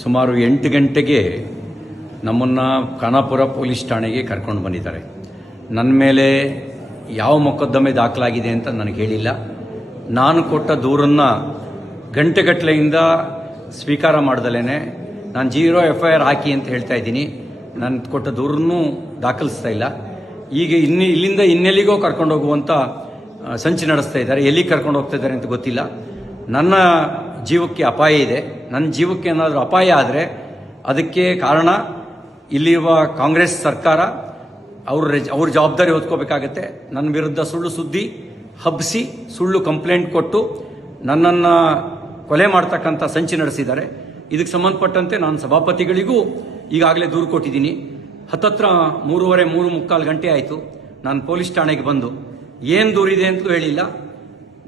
ಸುಮಾರು 8 ಗಂಟೆಗೆ ನಮ್ಮನ್ನು ಖಾನಾಪುರ ಪೊಲೀಸ್ ಠಾಣೆಗೆ ಕರ್ಕೊಂಡು ಬಂದಿದ್ದಾರೆ. ನನ್ನ ಮೇಲೆ ಯಾವ ಮೊಕದ್ದಮೆ ದಾಖಲಾಗಿದೆ ಅಂತ ನನಗೆ ಹೇಳಿಲ್ಲ. ನಾನು ಕೊಟ್ಟ ದೂರನ್ನು ಗಂಟೆಗಟ್ಟಲೆಯಿಂದ ಸ್ವೀಕಾರ ಮಾಡ್ದಲೇ ನಾನು 0 FIR ಹಾಕಿ ಅಂತ ಹೇಳ್ತಾ ಇದ್ದೀನಿ. ನಾನು ಕೊಟ್ಟ ದೂರನ್ನು ದಾಖಲಿಸ್ತಾ ಇಲ್ಲ. ಈಗ ಇಲ್ಲಿಂದ ಇನ್ನೆಲ್ಲಿಗೋ ಕರ್ಕೊಂಡು ಹೋಗುವಂಥ ಸಂಚು ನಡೆಸ್ತಾ ಇದ್ದಾರೆ. ಎಲ್ಲಿಗೆ ಕರ್ಕೊಂಡು ಹೋಗ್ತಾ ಇದ್ದಾರೆ ಅಂತ ಗೊತ್ತಿಲ್ಲ. ನನ್ನ ಜೀವಕ್ಕೆ ಅಪಾಯ ಇದೆ. ನನ್ನ ಜೀವಕ್ಕೆ ಏನಾದರೂ ಅಪಾಯ ಆದರೆ ಅದಕ್ಕೆ ಕಾರಣ ಇಲ್ಲಿರುವ ಕಾಂಗ್ರೆಸ್ ಸರ್ಕಾರ. ಅವ್ರ ಜವಾಬ್ದಾರಿ ಹೊತ್ಕೋಬೇಕಾಗತ್ತೆ. ನನ್ನ ವಿರುದ್ಧ ಸುಳ್ಳು ಸುದ್ದಿ ಹಬ್ಬಿಸಿ ಸುಳ್ಳು ಕಂಪ್ಲೇಂಟ್ ಕೊಟ್ಟು ನನ್ನನ್ನು ಕೊಲೆ ಮಾಡ್ತಕ್ಕಂಥ ಸಂಚು ನಡೆಸಿದ್ದಾರೆ. ಇದಕ್ಕೆ ಸಂಬಂಧಪಟ್ಟಂತೆ ನಾನು ಸಭಾಪತಿಗಳಿಗೂ ಈಗಾಗಲೇ ದೂರು ಕೊಟ್ಟಿದ್ದೀನಿ. ಹತ್ತತ್ರ 3:30 ಗಂಟೆ ಆಯಿತು. ನಾನು ಪೊಲೀಸ್ ಠಾಣೆಗೆ ಬಂದು ಏನು ದೂರಿದೆ ಅಂತಲೂ ಹೇಳಿಲ್ಲ,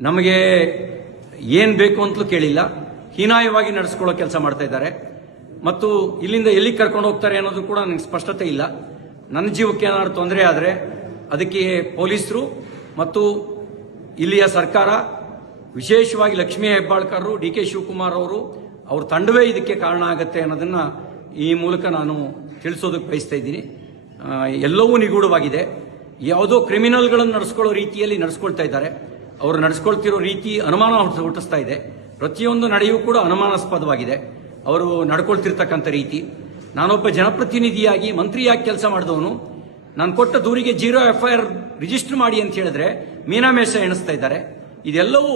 ನಮಗೆ ಏನು ಬೇಕು ಅಂತಲೂ ಕೇಳಿಲ್ಲ. ಹೀನಾಯವಾಗಿ ನಡೆಸ್ಕೊಳ್ಳೋ ಕೆಲಸ ಮಾಡ್ತಾ ಇದ್ದಾರೆ. ಮತ್ತು ಇಲ್ಲಿಂದ ಎಲ್ಲಿಗೆ ಕರ್ಕೊಂಡು ಹೋಗ್ತಾರೆ ಅನ್ನೋದು ಕೂಡ ನನಗೆ ಸ್ಪಷ್ಟತೆ ಇಲ್ಲ. ನನ್ನ ಜೀವಕ್ಕೆ ಏನಾದರೂ ತೊಂದರೆ ಆದರೆ ಅದಕ್ಕೆ ಪೊಲೀಸರು ಮತ್ತು ಇಲ್ಲಿಯ ಸರ್ಕಾರ, ವಿಶೇಷವಾಗಿ ಲಕ್ಷ್ಮೀ ಹೆಬ್ಬಾಳ್ಕರ್, DK ಶಿವಕುಮಾರ್ ಅವ್ರ ತಂಡವೇ ಇದಕ್ಕೆ ಕಾರಣ ಆಗುತ್ತೆ ಅನ್ನೋದನ್ನು ಈ ಮೂಲಕ ನಾನು ತಿಳಿಸೋದಕ್ಕೆ ಬಯಸ್ತಾ ಇದ್ದೀನಿ. ಎಲ್ಲವೂ ನಿಗೂಢವಾಗಿದೆ. ಯಾವುದೋ ಕ್ರಿಮಿನಲ್ಗಳನ್ನು ನಡೆಸ್ಕೊಳ್ಳೋ ರೀತಿಯಲ್ಲಿ ನಡೆಸ್ಕೊಳ್ತಾ ಇದ್ದಾರೆ. ಅವರು ನಡೆಸ್ಕೊಳ್ತಿರೋ ರೀತಿ ಅನುಮಾನ ಹುಟ್ಟಿಸ್ತಾ ಇದೆ. ಪ್ರತಿಯೊಂದು ನಡೆಯೂ ಕೂಡ ಅನುಮಾನಾಸ್ಪದವಾಗಿದೆ ಅವರು ನಡ್ಕೊಳ್ತಿರ್ತಕ್ಕಂಥ ರೀತಿ. ನಾನೊಬ್ಬ ಜನಪ್ರತಿನಿಧಿಯಾಗಿ ಮಂತ್ರಿಯಾಗಿ ಕೆಲಸ ಮಾಡಿದವನು. ನಾನು ಕೊಟ್ಟ ದೂರಿಗೆ 0 FIR ರಿಜಿಸ್ಟರ್ ಮಾಡಿ ಅಂತ ಹೇಳಿದ್ರೆ ಮೀನಾಮೇಷ ಎಣಿಸ್ತಾ ಇದ್ದಾರೆ. ಇದೆಲ್ಲವೂ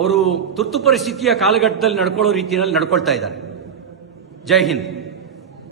ಅವರು ತುರ್ತು ಪರಿಸ್ಥಿತಿಯ ಕಾಲಘಟ್ಟದಲ್ಲಿ ನಡ್ಕೊಳ್ಳೋ ರೀತಿಯಲ್ಲಿ ನಡ್ಕೊಳ್ತಾ ಇದ್ದಾರೆ. ಜೈ ಹಿಂದ್.